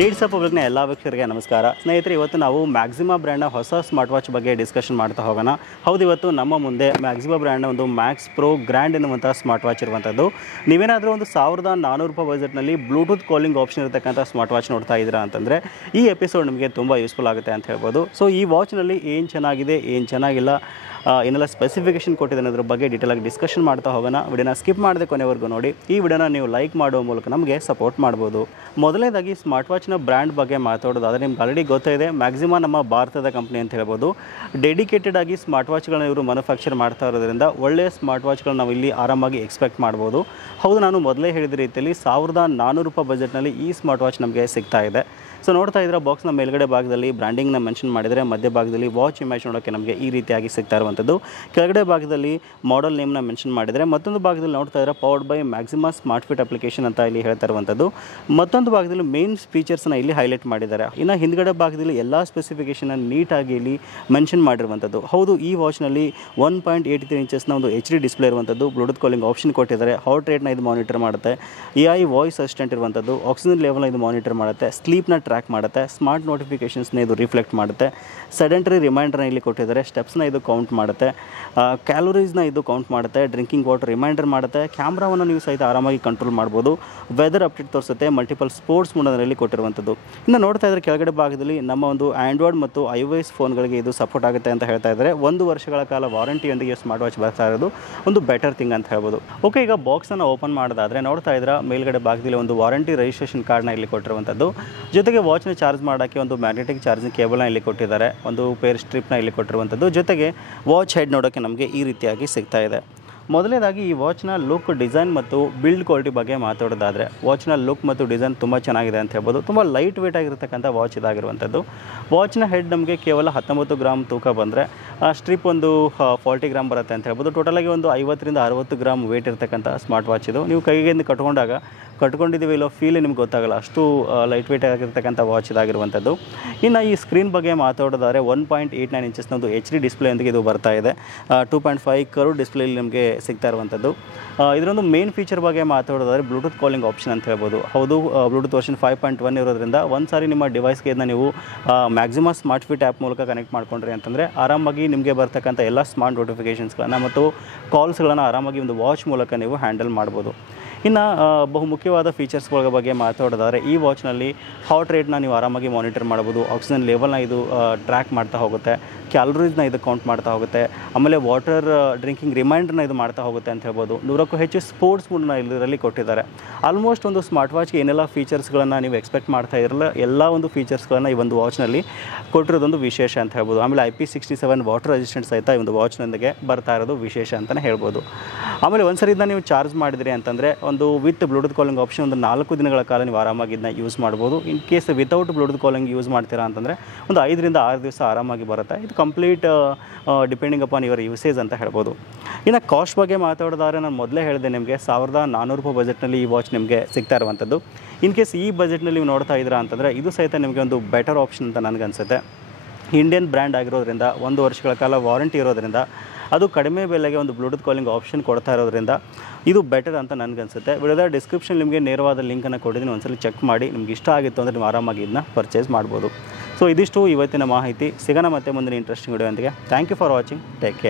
Needs up ಪಬ್ಲಿಕ್ನ ಎಲ್ಲ ವೀಕ್ಷಕರಿಗೆ ನಮಸ್ಕಾರ ಸ್ನೇಹಿತರೆ. ಇವತ್ತು ನಾವು ಮ್ಯಾಕ್ಸಿಮಾ ಬ್ರ್ಯಾಂಡ್ನ ಹೊಸ ಸ್ಮಾರ್ಟ್ ವಾಚ್ ಬಗ್ಗೆ ಡಿಸ್ಕಷನ್ ಮಾಡ್ತಾ ಹೋಗೋಣ. ಹೌದು, ಇವತ್ತು ನಮ್ಮ ಮುಂದೆ ಮ್ಯಾಕ್ಸಿಮಾ ಬ್ರ್ಯಾಂಡ್ನ ಒಂದು ಮ್ಯಾಕ್ಸ್ ಪ್ರೋ ಗ್ರ್ಯಾಂಡ್ ಎನ್ನುವಂಥ ಸ್ಮಾರ್ಟ್ ವಾಚ್ ಇರುವಂಥದ್ದು. ನೀವೇನಾದರೂ ಒಂದು ₹1400 ಬಜೆಟ್ನಲ್ಲಿ ಬ್ಲೂಟೂತ್ ಕಾಲಿಂಗ್ ಆಪ್ಷನ್ ಇರತಕ್ಕಂಥ ಸ್ಮಾರ್ಟ್ ವಾಚ್ ನೋಡ್ತಾ ಇದ್ದೀರಾ ಅಂತಂದರೆ ಈ ಎಪಿಸೋಡ್ ನಿಮಗೆ ತುಂಬ ಯೂಸ್ಫುಲ್ ಆಗುತ್ತೆ ಅಂತ ಹೇಳ್ಬೋದು. ಸೊ ಈ ವಾಚ್ನಲ್ಲಿ ಏನು ಚೆನ್ನಾಗಿದೆ, ಏನು ಚೆನ್ನಾಗಿಲ್ಲ, ಏನೆಲ್ಲ ಸ್ಪೆಸಿಫಿಕೇಷನ್ ಕೊಟ್ಟಿದೆ ಅನ್ನೋದ್ರ ಬಗ್ಗೆ ಡೀಟೇಲಾಗಿ ಡಿಸ್ಕಷನ್ ಮಾಡ್ತಾ ಹೋಗೋಣ. ವಿಡಿಯೋನ ಸ್ಕಿಪ್ ಮಾಡದೆ ಕೊನೆವರೆಗೂ ನೋಡಿ. ಈ ವಿಡಿಯೋನ ನೀವು ಲೈಕ್ ಮಾಡುವ ಮೂಲಕ ನಮಗೆ ಸಪೋರ್ಟ್ ಮಾಡ್ಬೋದು. ಮೊದಲನೇದಾಗಿ ಸ್ಮಾರ್ಟ್ ವಾಚ್ನ ಬ್ರ್ಯಾಂಡ್ ಬಗ್ಗೆ ಮಾತಾಡೋದಾದರೆ ನಿಮ್ಗೆ ಆಲ್ರೆಡಿ ಗೊತ್ತಿದೆ, ಮ್ಯಾಕ್ಸಿಮಾ ನಮ್ಮ ಭಾರತದ ಕಂಪ್ನಿ ಅಂತ ಹೇಳ್ಬೋದು. ಡೆಡಿಕೇಟೆಡ್ ಆಗಿ ಸ್ಮಾರ್ಟ್ ವಾಚ್ಗಳನ್ನ ಇವರು ಮ್ಯಾನುಫ್ಯಾಕ್ಚರ್ ಮಾಡ್ತಾ ಇರೋದ್ರಿಂದ ಒಳ್ಳೆಯ ಸ್ಮಾರ್ಟ್ ವಾಚ್ಗಳನ್ನ ನಾವು ಇಲ್ಲಿ ಆರಾಮಾಗಿ ಎಕ್ಸ್ಪೆಕ್ಟ್ ಮಾಡ್ಬೋದು. ಹೌದು, ನಾನು ಮೊದಲೇ ಹೇಳಿದ ರೀತಿಯಲ್ಲಿ ₹1400 ಬಜೆಟ್ನಲ್ಲಿ ಈ ಸ್ಮಾರ್ಟ್ ವಾಚ್ ನಮಗೆ ಸಿಗ್ತಾ ಇದೆ. ಸೊ ನೋಡ್ತಾ ಇದ್ರೆ ಬಾಕ್ಸ್ನ ಮೇಲ್ಗಡೆ ಭಾಗದಲ್ಲಿ ಬ್ರ್ಯಾಂಡಿಂಗ್ನ ಮೆನ್ಷನ್ ಮಾಡಿದರೆ, ಮಧ್ಯ ಭಾಗದಲ್ಲಿ ವಾಚ್ ಇಮೇಜ್ ನೋಡೋಕ್ಕೆ ನಮಗೆ ಈ ರೀತಿಯಾಗಿ ಸಿಗ್ತಾ ಇರುವಂಥದ್ದು. ಕೆಳಗಡೆ ಭಾಗದಲ್ಲಿ ಮಾಡೆಲ್ ನೇಮ್ನ ಮೆನ್ಷನ್ ಮಾಡಿದರೆ, ಮತ್ತೊಂದು ಭಾಗದಲ್ಲಿ ನೋಡ್ತಾ ಇದ್ರೆ powered by maxima smart fit application ಅಂತ ಇಲ್ಲಿ ಹೇಳ್ತಾ ಇರುವಂಥದ್ದು. ಮತ್ತೊಂದು ಭಾಗದಲ್ಲಿ ಮೇನ್ ಫೀಚರ್ಸ್ನ ಇಲ್ಲಿ ಹೈಲೈಟ್ ಮಾಡಿದ್ದಾರೆ. ಇನ್ನು ಹಿಂದ್ಗಡೆ ಭಾಗದಲ್ಲಿ ಎಲ್ಲ ಸ್ಪೆಸಿಫಿಕೇಷನ್ನ ನೀಟಾಗಿ ಇಲ್ಲಿ ಮೆನ್ಷನ್ ಮಾಡಿರುವಂಥದ್ದು. ಹೌದು, ಈ ವಾಚ್ನಲ್ಲಿ 1.83 ಇಂಚಸ್ನ ಒಂದು HD ಡಿಸ್ಪ್ಲೇ ಇರುವಂಥದ್ದು. ಬ್ಲೂಟೂತ್ ಕಾಲಿಂಗ್ ಆಪ್ಷನ್ ಕೊಟ್ಟಿದ್ದಾರೆ. ಹಾರ್ಟ್ ರೇಟ್ನ ಇದು ಮಾನಿಟರ್ ಮಾಡುತ್ತೆ. AI ವಾಯ್ಸ್ ಅಸಿಸ್ಟೆಂಟ್ ಇರುವಂಥದ್ದು. ಆಕ್ಸಿಜನ್ ಲೆವೆಲ್ನ ಇದು ಮಾನಿಟರ್ ಮಾಡುತ್ತೆ. ಸ್ಲೀಪ್ನ ಟ್ರ್ಯಾಕ್ ಮಾಡುತ್ತೆ. ಸ್ಮಾರ್ಟ್ ನೋಟಿಫಿಕೇಷನ್ಸ್ನ ಇದು ರಿಫ್ಲೆಕ್ಟ್ ಮಾಡುತ್ತೆ. ಸೆಡೆಂಟರಿ ರಿಮೈಂಡರ್ನ ಇಲ್ಲಿ ಕೊಟ್ಟಿದ್ದಾರೆ. ಸ್ಟೆಪ್ಸ್ನ ಇದು ಕೌಂಟ್ ಮಾಡುತ್ತೆ. ಕ್ಯಾಲೋರೀಸ್ನ ಇದು ಕೌಂಟ್ ಮಾಡುತ್ತೆ. ಡ್ರಿಂಕಿಂಗ್ ವಾಟರ್ ರಿಮೈಂಡರ್ ಮಾಡುತ್ತೆ. ಕ್ಯಾಮ್ರಾವನ್ನು ನೀವು ಸಹಿತ ಆರಾಮಾಗಿ ಕಂಟ್ರೋಲ್ ಮಾಡ್ಬೋದು. ವೆದರ್ ಅಪ್ಡೇಟ್ ತೋರಿಸುತ್ತೆ. ಮಲ್ಟಿಪಲ್ ಸ್ಪೋರ್ಟ್ಸ್ ಮೋಡ್ನಲ್ಲಿ ಕೊಟ್ಟಿರುವಂಥದ್ದು. ಇನ್ನು ನೋಡ್ತಾ ಇದ್ರೆ ಕೆಳಗಡೆ ಭಾಗದಲ್ಲಿ ನಮ್ಮ ಒಂದು ಆಂಡ್ರಾಯ್ಡ್ ಮತ್ತು iOS ಫೋನ್ಗಳಿಗೆ ಇದು ಸಪೋರ್ಟ್ ಆಗುತ್ತೆ ಅಂತ ಹೇಳ್ತಾ ಇದ್ದಾರೆ. 1 ವರ್ಷಗಳ ಕಾಲ ವಾರಂಟಿಯೊಂದಿಗೆ ಸ್ಮಾರ್ಟ್ ವಾಚ್ ಬರ್ತಾ ಇರೋದು ಒಂದು ಬೆಟರ್ ಥಿಂಗ್ ಅಂತ ಹೇಳ್ಬೋದು. ಓಕೆ, ಈಗ ಬಾಕ್ಸನ್ನು ಓಪನ್ ಮಾಡೋದಾದರೆ ನೋಡ್ತಾ ಇದ್ರೆ ಮೇಲ್ಗಡೆ ಭಾಗದಲ್ಲಿ ಒಂದು ವಾರಂಟಿ ರಿಜಿಸ್ಟ್ರೇಷನ್ ಕಾರ್ಡ್ನ ಇಲ್ಲಿ ಕೊಟ್ಟಿರುವಂಥದ್ದು. ಜೊತೆಗೆ ವಾಚ್ನ ಚಾರ್ಜ್ ಮಾಡೋಕ್ಕೆ ಒಂದು ಮ್ಯಾಗ್ನೆಟಿಕ್ ಚಾರ್ಜಿಂಗ್ ಕೇಬಲ್ನ ಇಲ್ಲಿ ಕೊಟ್ಟಿದ್ದಾರೆ. ಒಂದು ಪೇರ್ ಸ್ಟ್ರಿಪ್ನ ಇಲ್ಲಿ ಕೊಟ್ಟಿರುವಂಥದ್ದು. ಜೊತೆಗೆ ವಾಚ್ ಹೆಡ್ ನೋಡೋಕ್ಕೆ ನಮಗೆ ಈ ರೀತಿಯಾಗಿ ಸಿಗ್ತಾ ಇದೆ. ಮೊದಲನೇದಾಗಿ ಈ ವಾಚ್ನ ಲುಕ್, ಡಿಸೈನ್ ಮತ್ತು ಬಿಲ್ಡ್ ಕ್ವಾಲಿಟಿ ಬಗ್ಗೆ ಮಾತಾಡೋದಾದರೆ ವಾಚ್ನ ಲುಕ್ ಮತ್ತು ಡಿಸೈನ್ ತುಂಬ ಚೆನ್ನಾಗಿದೆ ಅಂತ ಹೇಳ್ಬೋದು. ತುಂಬ ಲೈಟ್ ವೇಟ್ ಆಗಿರ್ತಕ್ಕಂಥ ವಾಚ್ ಇದಾಗಿರುವಂಥದ್ದು. ವಾಚ್ನ ಹೆಡ್ ನಮಗೆ ಕೇವಲ 19 ಗ್ರಾಮ್ ತೂಕ ಬಂದರೆ, ಸ್ಟ್ರಿಪ್ ಒಂದು 40 ಗ್ರಾಮ್ ಬರುತ್ತೆ ಅಂತ ಹೇಳ್ಬೋದು. ಟೋಟಲಾಗಿ ಒಂದು 50ರಿಂದ 60 ಗ್ರಾಮ್ ವೇಟ್ ಇರತಕ್ಕಂಥ ಸ್ಮಾರ್ಟ್ ವಾಚ್ ಇದು. ನೀವು ಕೈಗೆ ಕಟ್ಕೊಂಡಿದ್ದೀವಿ ಇಲ್ಲೋ ಫೀಲ್ ನಿಮ್ಗೆ ಗೊತ್ತಾಗಲ್ಲ, ಅಷ್ಟು ಲೈಟ್ ವೇಟ್ ಆಗಿರ್ತಕ್ಕಂಥ ವಾಚ್ ಇದಾಗಿರುವಂಥದ್ದು. ಇನ್ನು ಈ ಸ್ಕ್ರೀನ್ ಬಗ್ಗೆ ಮಾತಾಡೋದಾದರೆ 1.89 ಇಂಚಸ್ನ ಒಂದು HD ಡಿಸ್ಪ್ಲೇಯೊಂದಿಗೆ ಇದು ಬರ್ತಾ ಇದೆ. 2.5 ಕರ್ವ್ ಡಿಸ್ಪ್ಲೇಲಿ ನಮಗೆ ಸಿಗ್ತಾ ಇರುವಂಥದ್ದು. ಇದರೊಂದು ಮೇನ್ ಫೀಚರ್ ಬಗ್ಗೆ ಮಾತಾಡೋದಾದರೆ ಬ್ಲೂಟೂತ್ ಕಾಲಿಂಗ್ ಆಪ್ಷನ್ ಅಂತ ಹೇಳ್ಬೋದು. ಹೌದು, ಬ್ಲೂಟೂತ್ ವರ್ಷನ್ 5.1 ಇರೋದ್ರಿಂದ ಒಂದು ಸಾರಿ ನಿಮ್ಮ ಡಿವೈಸ್ಗೆ ಇದನ್ನ ನೀವು ಮ್ಯಾಕ್ಸಿಮಾ ಸ್ಮಾರ್ಟ್ ಫಿಟ್ ಆ್ಯಪ್ ಮೂಲಕ ಕನೆಕ್ಟ್ ಮಾಡ್ಕೊಂಡ್ರಿ ಅಂತಂದರೆ ಆರಾಮಾಗಿ ನಿಮಗೆ ಬರ್ತಕ್ಕಂಥ ಎಲ್ಲ ಸ್ಮಾರ್ಟ್ ನೋಟಿಫಿಕೇಷನ್ಸ್ಗಳನ್ನು ಮತ್ತು ಕಾಲ್ಸ್ಗಳನ್ನು ಆರಾಮಾಗಿ ಒಂದು ವಾಚ್ ಮೂಲಕ ನೀವು ಹ್ಯಾಂಡಲ್ ಮಾಡ್ಬೋದು. ಇನ್ನು ಬಹು ಮುಖ್ಯವಾದ ಫೀಚರ್ಸ್ಗಳ ಬಗ್ಗೆ ಮಾತಾಡೋದಾದರೆ ಈ ವಾಚ್ನಲ್ಲಿ ಹಾರ್ಟ್ ರೇಟ್ನ ನೀವು ಆರಾಮಾಗಿ ಮಾನಿಟರ್ ಮಾಡ್ಬೋದು. ಆಕ್ಸಿಜನ್ ಲೆವೆಲ್ನ ಇದು ಟ್ರ್ಯಾಕ್ ಮಾಡ್ತಾ ಹೋಗುತ್ತೆ. ಕ್ಯಾಲೋರೀಸ್ನ ಇದು ಕೌಂಟ್ ಮಾಡ್ತಾ ಹೋಗುತ್ತೆ. ಆಮೇಲೆ ವಾಟರ್ ಡ್ರಿಂಕಿಂಗ್ ರಿಮೈಂಡರ್ನ ಇದು ಮಾಡ್ತಾ ಹೋಗುತ್ತೆ ಅಂತ ಹೇಳ್ಬೋದು. 100ಕ್ಕೂ ಹೆಚ್ಚು ಸ್ಪೋರ್ಟ್ಸ್ ಮೂಡ್ನ ಇದರಲ್ಲಿ ಕೊಟ್ಟಿದ್ದಾರೆ. ಆಲ್ಮೋಸ್ಟ್ ಒಂದು ಸ್ಮಾರ್ಟ್ ವಾಚ್ಗೆ ಏನೆಲ್ಲ ಫೀಚರ್ಸ್ಗಳನ್ನು ನೀವು ಎಕ್ಸ್ಪೆಕ್ಟ್ ಮಾಡ್ತಾ ಇರಲ್ಲ, ಎಲ್ಲ ಒಂದು ಫೀಚರ್ಸ್ಗಳನ್ನು ಈ ಒಂದು ವಾಚ್ನಲ್ಲಿ ಕೊಟ್ಟಿರೋದೊಂದು ವಿಶೇಷ ಅಂತ ಹೇಳ್ಬೋದು. ಆಮೇಲೆ IP67 ವಾಟರ್ ರೆಸಿಸ್ಟೆಂಟ್ ಸಹಿತ ಈ ಒಂದು ವಾಚ್ನೊಂದಿಗೆ ಬರ್ತಾ ಇರೋದು ವಿಶೇಷ ಅಂತಲೇ ಹೇಳ್ಬೋದು. ಆಮೇಲೆ ಒಂದ್ಸರಿ ಇದನ್ನ ನೀವು ಚಾರ್ಜ್ ಮಾಡಿದ್ರಿ ಅಂತಂದರೆ ಒಂದು ವಿತ್ ಬ್ಲೂಟೂತ್ ಕಾಲಿಂಗ್ ಆಪ್ಷನ್ ಒಂದು 4 ದಿನಗಳ ಕಾಲ ನೀವು ಆರಾಮಾಗಿ ಇದನ್ನ ಯೂಸ್ ಮಾಡ್ಬೋದು. In case without Bluetooth calling use ಮಾಡ್ತೀರಾ ಅಂತಂದರೆ ಒಂದು 5ರಿಂದ 6 ದಿವಸ ಆರಾಮಾಗಿ ಬರುತ್ತೆ. ಇದು complete depending upon your usage ಅಂತ ಹೇಳ್ಬೋದು. ಇನ್ನು ಕಾಸ್ಟ್ ಬಗ್ಗೆ ಮಾತಾಡೋದಾದ್ರೆ ನಾನು ಮೊದಲೇ ಹೇಳಿದೆ ನಿಮಗೆ ₹1400 ಬಜೆಟ್ನಲ್ಲಿ ಈ ವಾಚ್ ನಿಮಗೆ ಸಿಗ್ತಾ ಇರುವಂಥದ್ದು. ಇನ್ ಕೇಸ್ ಈ ಬಜೆಟ್ನಲ್ಲಿ ನೀವು ನೋಡ್ತಾ ಇದ್ದೀರಾ ಅಂತಂದರೆ ಇದು ಸಹಿತ ನಿಮಗೆ ಒಂದು ಬೆಟರ್ ಆಪ್ಷನ್ ಅಂತ ನನಗನ್ಸುತ್ತೆ. ಇಂಡಿಯನ್ ಬ್ರ್ಯಾಂಡ್ ಆಗಿರೋದ್ರಿಂದ 1 ವರ್ಷಗಳ ಕಾಲ ವಾರಂಟಿ ಇರೋದ್ರಿಂದ ಅದು ಕಡಿಮೆ ಬೆಲೆಗೆ ಒಂದು ಬ್ಲೂಟೂತ್ ಕಾಲಿಂಗ್ ಆಪ್ಷನ್ ಕೊಡ್ತಾ ಇರೋದ್ರಿಂದ ಇದು ಬೆಟರ್ ಅಂತ ನನಗನ್ಸುತ್ತೆ. ವಿಡಿಯೋದ ಡಿಸ್ಕ್ರಿಪ್ಷನ್ ನಿಮಗೆ ನೇರವಾದ ಲಿಂಕನ್ನು ಕೊಟ್ಟಿದ್ದೀನಿ, ಒಂದ್ಸಲ ಚೆಕ್ ಮಾಡಿ. ನಿಮ್ಗೆ ಇಷ್ಟ ಆಗಿತ್ತು ಅಂದರೆ ನೀವು ಆರಾಮಾಗಿ ಇದನ್ನ ಪರ್ಚೇಸ್ ಮಾಡ್ಬೋದು. ಸೊ ಇದಿಷ್ಟು ಇವತ್ತಿನ ಮಾಹಿತಿ. ಸಿಗೋಣ ಮತ್ತೆ ಮುಂದಿನ ಇಂಟ್ರೆಸ್ಟಿಂಗ್ ವಿಡಿಯೋ ಅಂತಿಗೆ. Thank you for watching. Take care.